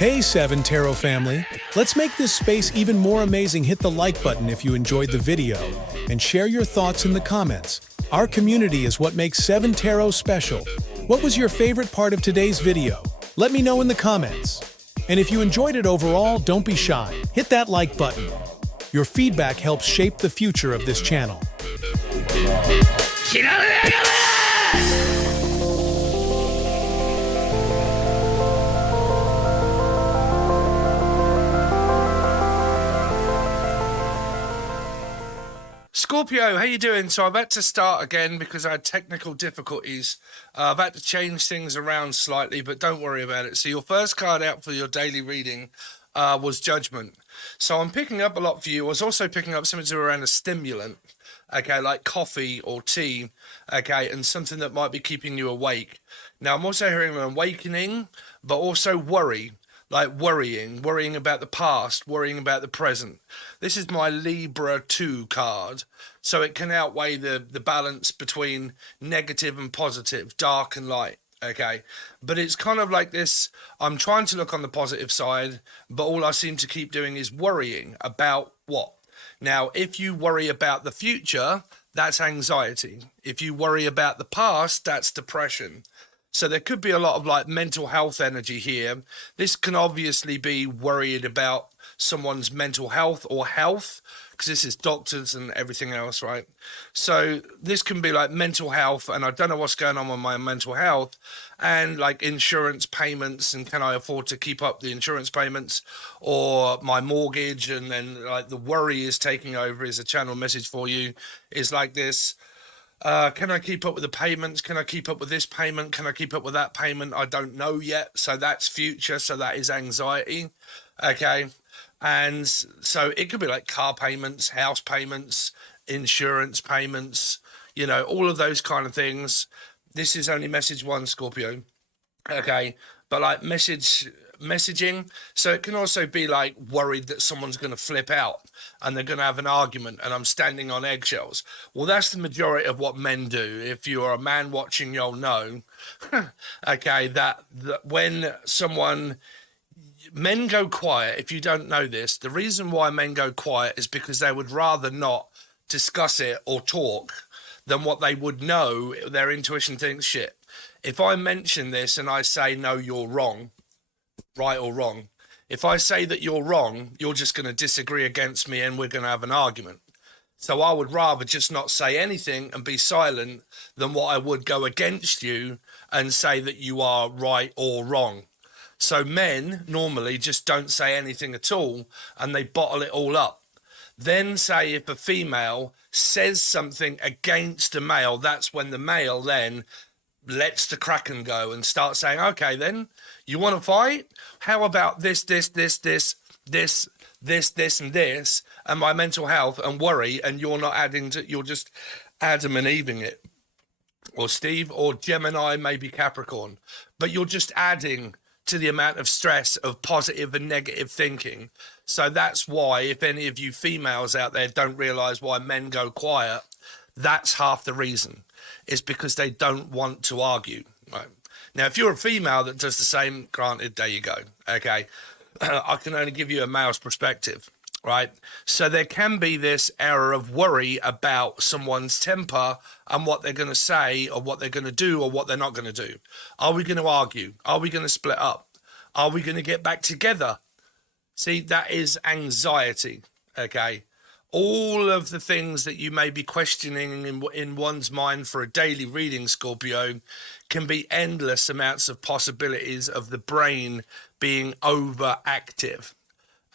Hey 7 Tarot family, let's make this space even more amazing. Hit the like button if you enjoyed the video and share your thoughts in the comments. Our community is what makes 7 Tarot special. What was your favorite part of today's video? Let me know in the comments. And if you enjoyed it overall, don't be shy. Hit that like button. Your feedback helps shape the future of this channel. Scorpio, how you doing? So I've had to start again because I had technical difficulties. I've had to change things around slightly, but don't worry about it. So your first card out for your daily reading was Judgment. So I'm picking up a lot for you. I was also picking up something to do around a stimulant, okay, like coffee or tea, okay, and something that might be keeping you awake. Now I'm also hearing an awakening, but also worry. Like worrying about the past, worrying about the present. This is my Libra 2 card. So it can outweigh the balance between negative and positive, dark and light, okay? But it's kind of like this, I'm trying to look on the positive side, but all I seem to keep doing is worrying about what? Now, if you worry about the future, that's anxiety. If you worry about the past, that's depression. So there could be a lot of like mental health energy here. This can obviously be worried about someone's mental health or health, because this is doctors and everything else, right? So this can be like mental health, and I don't know what's going on with my mental health, and like insurance payments, and can I afford to keep up the insurance payments, or my mortgage, and then like the worry is taking over. Is a channel message for you, is like this. Can I keep up with the payments? Can I keep up with this payment? Can I keep up with that payment? I don't know yet. So that's future. So that is anxiety. Okay. And so it could be like car payments, house payments, insurance payments, you know, all of those kind of things. This is only message one, Scorpio. Okay. But like messaging, so it can also be like worried that someone's going to flip out and they're going to have an argument and I'm standing on eggshells. Well, that's the majority of what men do. If you're a man watching, you'll know okay, that when men go quiet. If you don't know this, the reason why men go quiet is because they would rather not discuss it or talk than what they would know. Their intuition thinks, shit, if I mention this and I say, no, you're wrong, right or wrong. If I say that you're wrong, you're just going to disagree against me and we're going to have an argument. So I would rather just not say anything and be silent than what I would go against you and say that you are right or wrong. So men normally just don't say anything at all and they bottle it all up. Then say if a female says something against a male, that's when the male then lets the kraken go and starts saying, okay, then you want to fight? How about this, and this, and my mental health and worry, and you're not adding to, you're just Adam and Eving it, or Steve, or Gemini, maybe Capricorn, but you're just adding to the amount of stress of positive and negative thinking. So that's why, if any of you females out there don't realize why men go quiet, that's half the reason. Is because they don't want to argue, right? Now, if you're a female that does the same, granted, there you go, okay? I can only give you a male's perspective, right? So there can be this error of worry about someone's temper and what they're going to say or what they're going to do or what they're not going to do. Are we going to argue? Are we going to split up? Are we going to get back together? See, that is anxiety, okay? All of the things that you may be questioning in one's mind for a daily reading, Scorpio, can be endless amounts of possibilities of the brain being overactive,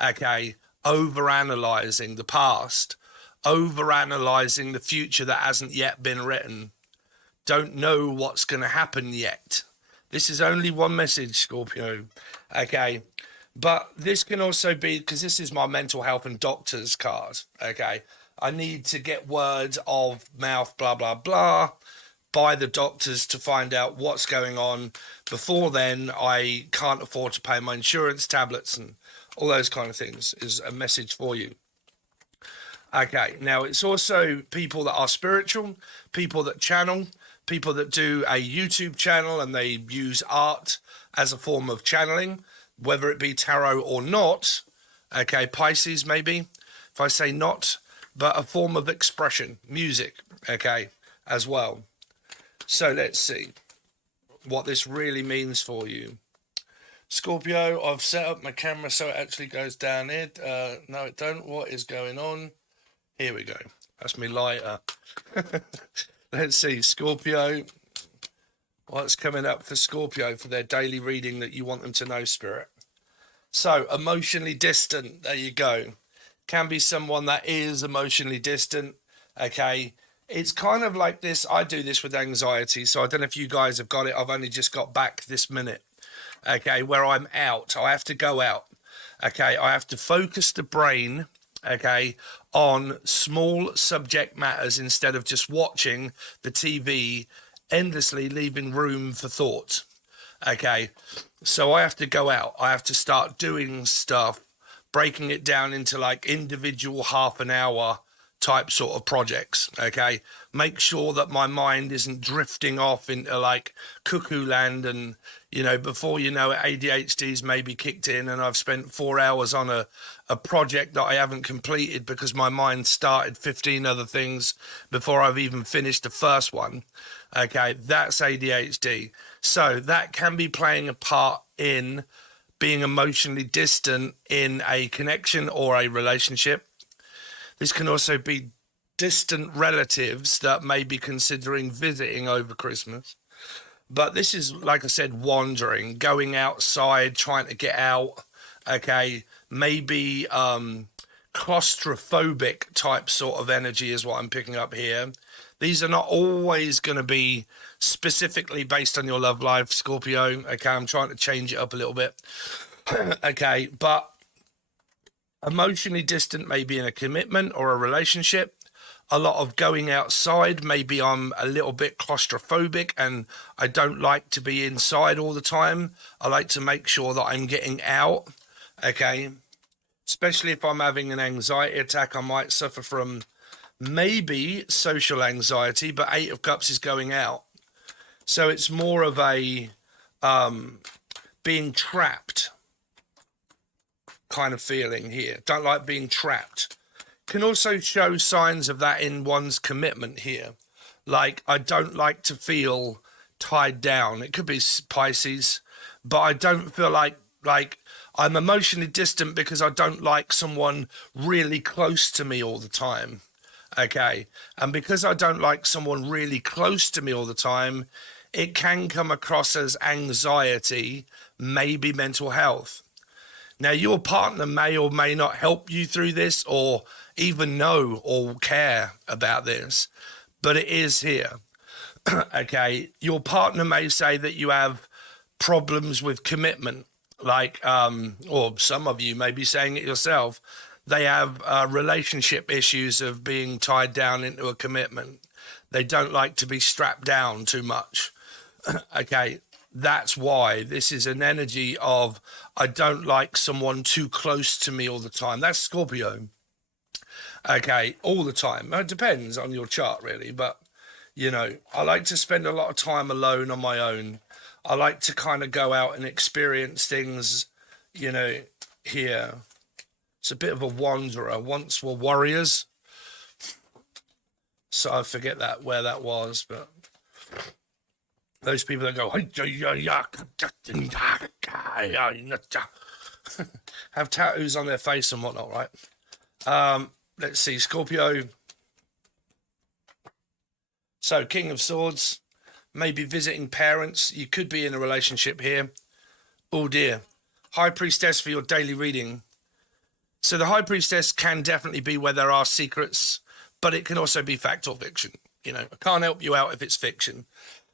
okay? Overanalyzing the past, overanalyzing the future that hasn't yet been written. Don't know what's going to happen yet. This is only one message, Scorpio, okay? But this can also be, because this is my mental health and doctor's card, okay? I need to get words of mouth, blah, blah, blah, by the doctors to find out what's going on. Before then, I can't afford to pay my insurance, tablets, and all those kind of things is a message for you. Okay, now it's also people that are spiritual, people that channel, people that do a YouTube channel and they use art as a form of channeling. whether it be tarot or not. Okay, Pisces maybe, if I say not, but a form of expression, music, okay, as well. So let's see what this really means for you. Scorpio, I've set up my camera so it actually goes down here. No, it don't. What is going on? Here we go. That's me lighter. Let's see, Scorpio. What's coming up for Scorpio for their daily reading that you want them to know, Spirit? So, emotionally distant. There you go. Can be someone that is emotionally distant. Okay. It's kind of like this. I do this with anxiety. So I don't know if you guys have got it. I've only just got back this minute. Okay. Where I'm out. I have to go out. Okay. I have to focus the brain. Okay. On small subject matters instead of just watching the TV endlessly, leaving room for thought. Okay. So I have to go out. I have to start doing stuff, breaking it down into like individual half an hour type sort of projects. Okay. Make sure that my mind isn't drifting off into like cuckoo land, and, you know, before you know it, ADHD's maybe kicked in and I've spent 4 hours on a project that I haven't completed because my mind started 15 other things before I've even finished the first one. Okay. That's ADHD. So that can be playing a part in being emotionally distant in a connection or a relationship. This can also be distant relatives that may be considering visiting over Christmas. But this is, like I said, wandering, going outside, trying to get out. Okay. Maybe claustrophobic type sort of energy is what I'm picking up here. These are not always going to be specifically based on your love life, Scorpio. Okay, I'm trying to change it up a little bit. Okay, but emotionally distant maybe in a commitment or a relationship. A lot of going outside. Maybe I'm a little bit claustrophobic and I don't like to be inside all the time. I like to make sure that I'm getting out. Okay, especially if I'm having an anxiety attack, I might suffer from maybe social anxiety, but 8 of Cups is going out. So it's more of a being trapped kind of feeling here. Don't like being trapped. Can also show signs of that in one's commitment here. Like, I don't like to feel tied down. It could be Pisces, but I don't feel like I'm emotionally distant because I don't like someone really close to me all the time. Okay. And because I don't like someone really close to me all the time, it can come across as anxiety, maybe mental health. Now, your partner may or may not help you through this or even know or care about this, but it is here. Okay. Your partner may say that you have problems with commitment, like, or some of you may be saying it yourself. They have relationship issues of being tied down into a commitment. They don't like to be strapped down too much. Okay, that's why this is an energy of I don't like someone too close to me all the time. That's Scorpio. Okay, all the time. It depends on your chart, really. But, you know, I like to spend a lot of time alone on my own. I like to kind of go out and experience things, you know, here. It's a bit of a wanderer. Once were warriors. So I forget that where that was, but those people that go have tattoos on their face and whatnot, right? Let's see, Scorpio. So King of Swords, maybe visiting parents. You could be in a relationship here. Oh dear. High Priestess for your daily reading. So the High Priestess can definitely be where there are secrets, but it can also be fact or fiction. You know, I can't help you out if it's fiction,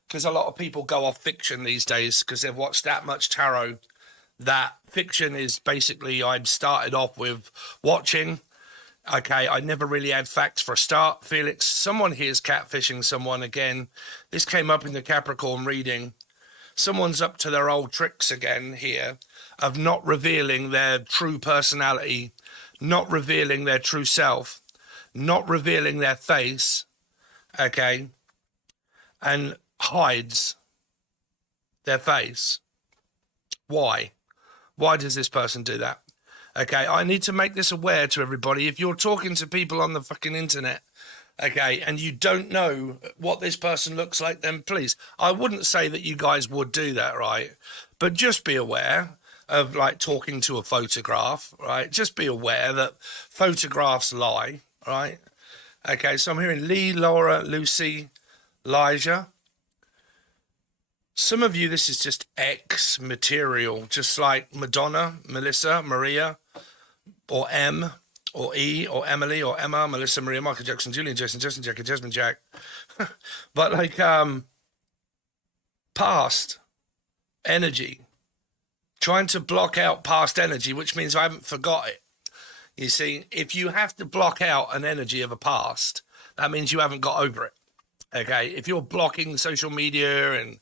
because a lot of people go off fiction these days because they've watched that much tarot. That fiction is basically, I started off with watching. Okay, I never really had facts for a start. Felix, someone here is catfishing someone again. This came up in the Capricorn reading. Someone's up to their old tricks again here of not revealing their true personality, not revealing their true self, not revealing their face, okay, and hides their face. Why? Why does this person do that? Okay, I need to make this aware to everybody. If you're talking to people on the fucking internet, okay, and you don't know what this person looks like, then please, I wouldn't say that you guys would do that, right? But just be aware of, like, talking to a photograph, right? Just be aware that photographs lie, right? Okay, so I'm hearing Lee, Laura, Lucy, Elijah. Some of you, this is just X material, just like Madonna, Melissa, Maria, or M, or E, or Emily, or Emma, Melissa, Maria, Michael Jackson, Julian, Jason, Justin, Jackie, Jasmine, Jack. But like past energy, trying to block out past energy, which means I haven't forgot it. You see, if you have to block out an energy of a past, that means you haven't got over it. Okay, if you're blocking social media and,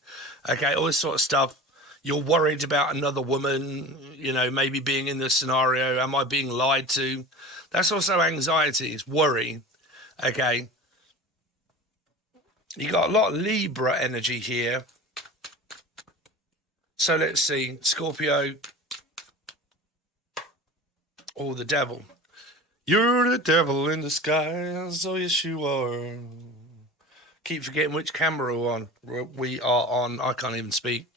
okay, all this sort of stuff, you're worried about another woman, you know, maybe being in this scenario. Am I being lied to? That's also anxieties, worry. Okay. You got a lot of Libra energy here. So let's see. Scorpio. Oh, the devil. You're the devil in disguise. Oh, yes, you are. Keep forgetting which camera we are on. I can't even speak.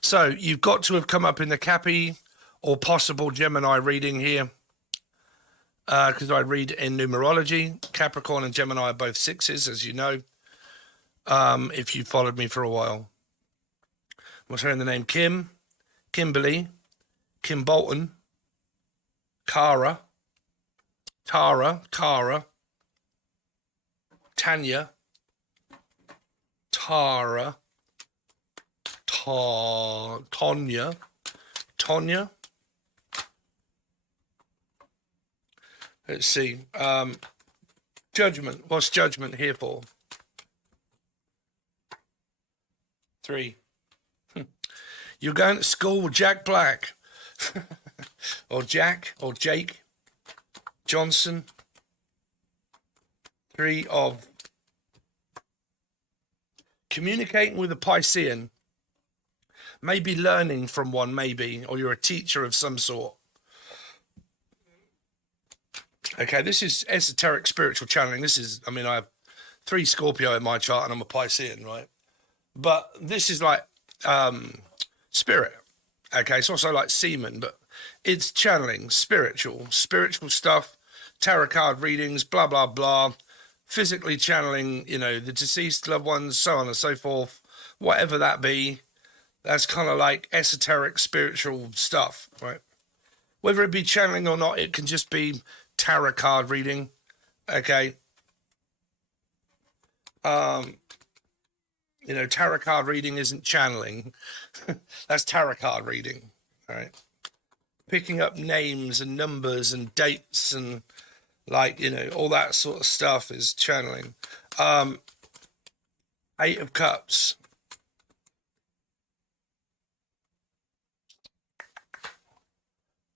So you've got to have come up in the Cappy or possible Gemini reading here, because I read in numerology. Capricorn and Gemini are both sixes, as you know, if you followed me for a while. I'm hearing the name Kim, Kimberly, Kim Bolton, Cara, Tara, Tanya, Tara, Tonya. Let's see. Judgment. What's judgment here for? 3. You're going to school with Jack Black. Or Jack, or Jake Johnson. 3 of communicating with a Piscean. Maybe learning from one, maybe, or you're a teacher of some sort. Okay, this is esoteric spiritual channeling. This is, I mean, I have 3 Scorpio in my chart and I'm a Piscean, right? But this is like spirit. Okay, it's also like semen, but it's channeling, spiritual stuff, tarot card readings, blah, blah, blah. Physically channeling, you know, the deceased loved ones, so on and so forth, whatever that be. That's kind of like esoteric spiritual stuff, right? Whether it be channeling or not, it can just be tarot card reading, okay? You know, tarot card reading isn't channeling. That's tarot card reading, all right? Picking up names and numbers and dates and, like, you know, all that sort of stuff is channeling. 8 of Cups.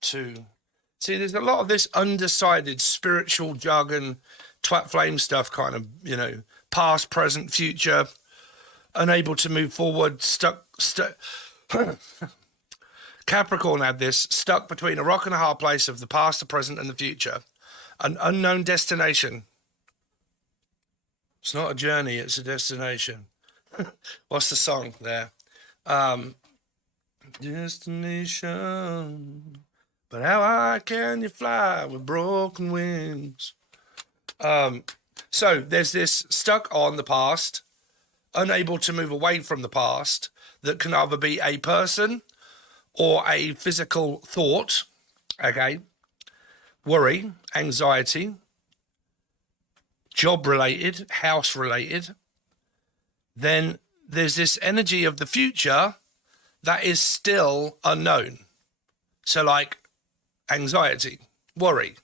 See, there's a lot of this undecided spiritual jargon, twat flame stuff, kind of, you know, past, present, future, unable to move forward, stuck. Capricorn had this, stuck between a rock and a hard place of the past, the present, and the future. An unknown destination. It's not a journey, it's a destination. What's the song there? Destination. But how high can you fly with broken wings? So there's this stuck on the past, unable to move away from the past, that can either be a person or a physical thought, okay? Worry, anxiety, job-related, house-related. Then there's this energy of the future that is still unknown. So like anxiety, worry.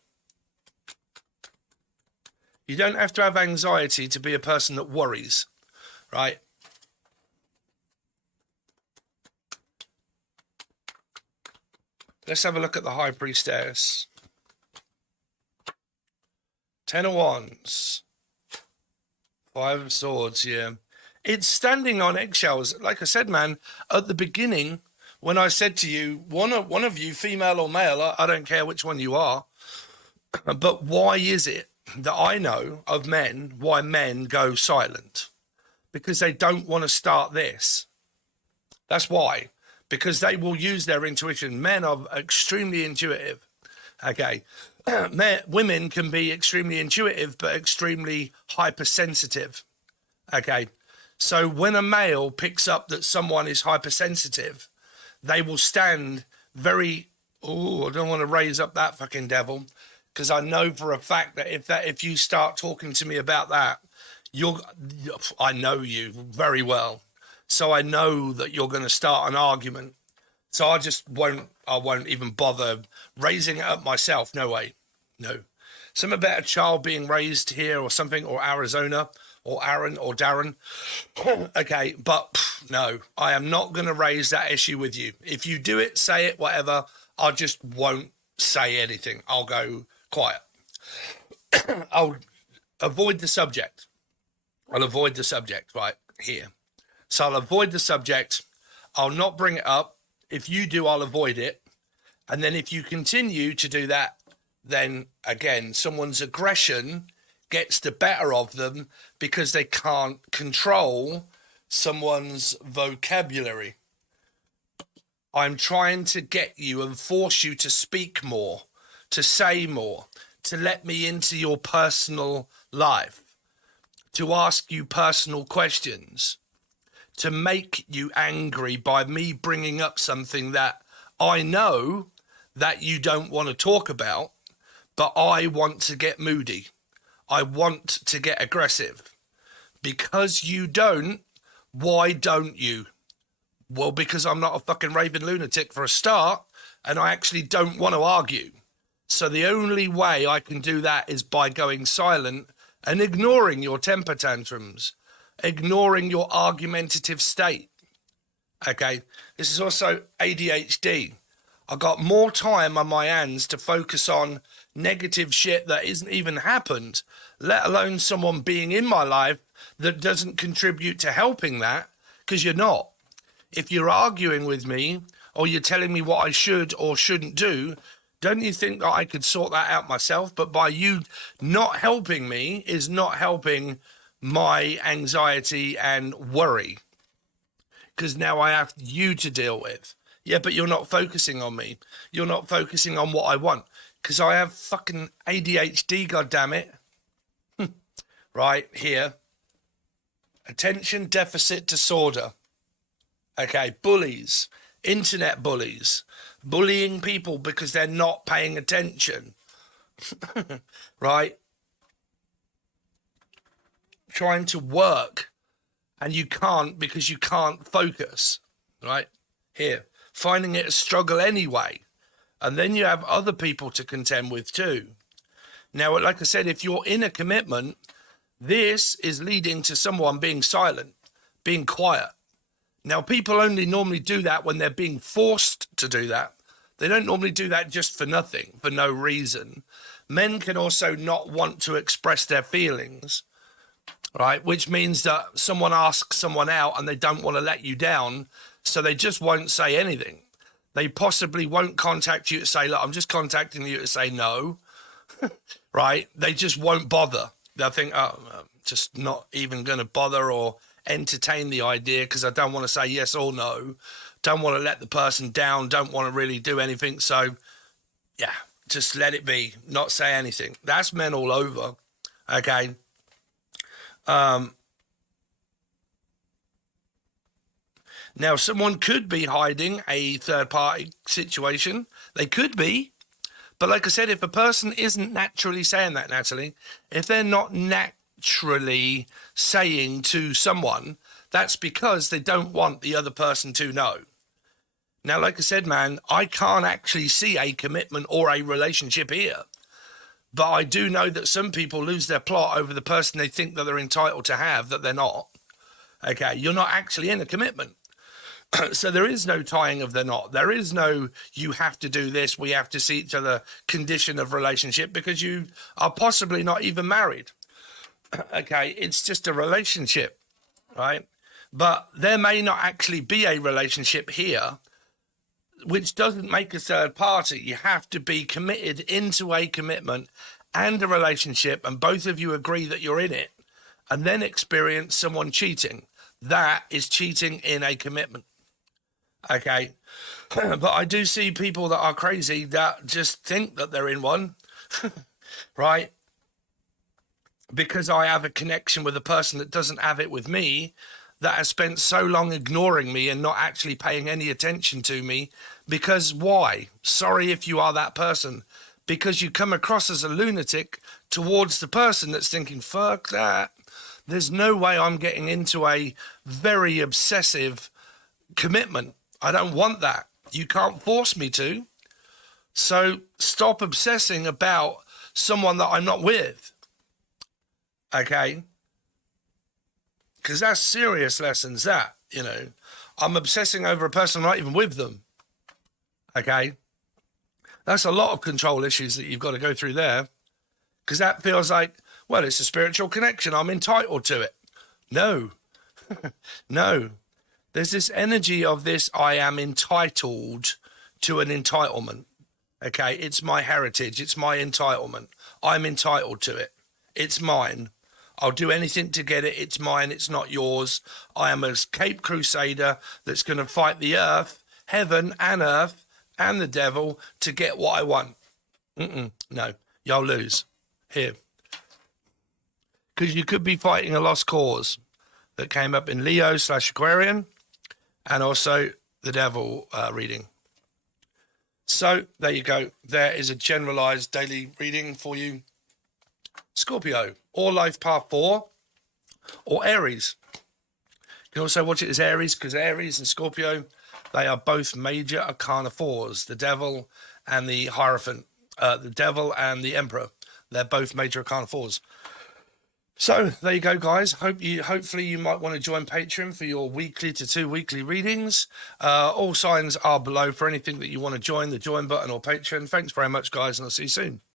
You don't have to have anxiety to be a person that worries, right? Let's have a look at the High Priestess. 10 of Wands. 5 of Swords, yeah. It's standing on eggshells. Like I said, man, at the beginning, when I said to you, one of you, female or male, I don't care which one you are, but why is it that I know of men, why men go silent? Because they don't want to start this. That's why. Because they will use their intuition. Men are extremely intuitive. Okay. Women can be extremely intuitive, but extremely hypersensitive. Okay. So when a male picks up that someone is hypersensitive, they will stand very, I don't want to raise up that fucking devil, because I know for a fact that if you start talking to me about that, I know you very well. So I know that you're going to start an argument. So I won't even bother raising it up myself. No way. No. Something about a child being raised here or something, or Arizona, or Aaron, or Darren. Okay, but no, I am not going to raise that issue with you. If you do it, say it, whatever, I just won't say anything. I'll go quiet. I'll avoid the subject. I'll avoid the subject right here. So I'll avoid the subject. I'll not bring it up. If you do, I'll avoid it. And then if you continue to do that, then again, someone's aggression gets the better of them because they can't control someone's vocabulary. I'm trying to get you and force you to speak more, to say more, to let me into your personal life, to ask you personal questions, to make you angry by me bringing up something that I know that you don't want to talk about, but I want to get moody. I want to get aggressive. Because you don't, why don't you? Well, because I'm not a fucking raving lunatic for a start, and I actually don't want to argue. So the only way I can do that is by going silent and ignoring your temper tantrums, ignoring your argumentative state. Okay, this is also ADHD. I got more time on my hands to focus on negative shit that isn't even happened, let alone someone being in my life that doesn't contribute to helping that, because you're not. If you're arguing with me or you're telling me what I should or shouldn't do, don't you think that I could sort that out myself? But by you not helping me is not helping my anxiety and worry, because now I have you to deal with. Yeah, but you're not focusing on me. You're not focusing on what I want, because I have fucking ADHD, goddammit. Right here. Attention deficit disorder. Okay, bullies, internet bullies, bullying people because they're not paying attention. Right? Trying to work and you can't because you can't focus. Right? Here. Finding it a struggle anyway. And then you have other people to contend with too. Now, like I said, if you're in a commitment, this is leading to someone being silent, being quiet. Now, people only normally do that when they're being forced to do that. They don't normally do that just for nothing, for no reason. Men can also not want to express their feelings, right? Which means that someone asks someone out and they don't want to let you down, so they just won't say anything. They possibly won't contact you to say, look, I'm just contacting you to say no, right? They just won't bother. They'll think, oh, I'm just not even going to bother or entertain the idea because I don't want to say yes or no. Don't want to let the person down. Don't want to really do anything. So, yeah, just let it be. Not say anything. That's men all over. Okay. Now, someone could be hiding a third-party situation. They could be. But like I said, if a person isn't naturally saying that, Natalie, if they're not naturally saying to someone, that's because they don't want the other person to know. Now, like I said, man, I can't actually see a commitment or a relationship here. But I do know that some people lose their plot over the person they think that they're entitled to have, that they're not. Okay, you're not actually in a commitment. So there is no tying of the knot. There is no, you have to do this, we have to see each other condition of relationship, because you are possibly not even married. Okay, it's just a relationship, right? But there may not actually be a relationship here, which doesn't make a third party. You have to be committed into a commitment and a relationship, and both of you agree that you're in it, and then experience someone cheating. That is cheating in a commitment. Okay. But I do see people that are crazy that just think that they're in one, right? Because I have a connection with a person that doesn't have it with me, that has spent so long ignoring me and not actually paying any attention to me. Because why? Sorry if you are that person. Because you come across as a lunatic towards the person that's thinking, fuck that. There's no way I'm getting into a very obsessive commitment. I don't want that. You can't force me to. So stop obsessing about someone that I'm not with. Okay? Because that's serious lessons, that, you know. I'm obsessing over a person, I'm not even with them. Okay? That's a lot of control issues that you've got to go through there. Because that feels like, well, it's a spiritual connection. I'm entitled to it. No. No. There's this energy of this, I am entitled to an entitlement. Okay? It's my heritage. It's my entitlement. I'm entitled to it. It's mine. I'll do anything to get it. It's mine. It's not yours. I am a Cape Crusader that's going to fight the earth, heaven and earth and the devil to get what I want. No, you'll lose here. Because you could be fighting a lost cause that came up in Leo/Aquarian and also the devil reading. So there you go. There is a generalized daily reading for you. Scorpio, or Life Path 4, or Aries. You can also watch it as Aries, because Aries and Scorpio, they are both major arcana 4s, the devil and the Hierophant, the devil and the Emperor. They're both major arcana 4s. So there you go, guys. Hopefully you might want to join Patreon for your weekly to 2 weekly readings. All signs are below for anything that you want to join, the join button or Patreon. Thanks very much, guys, and I'll see you soon.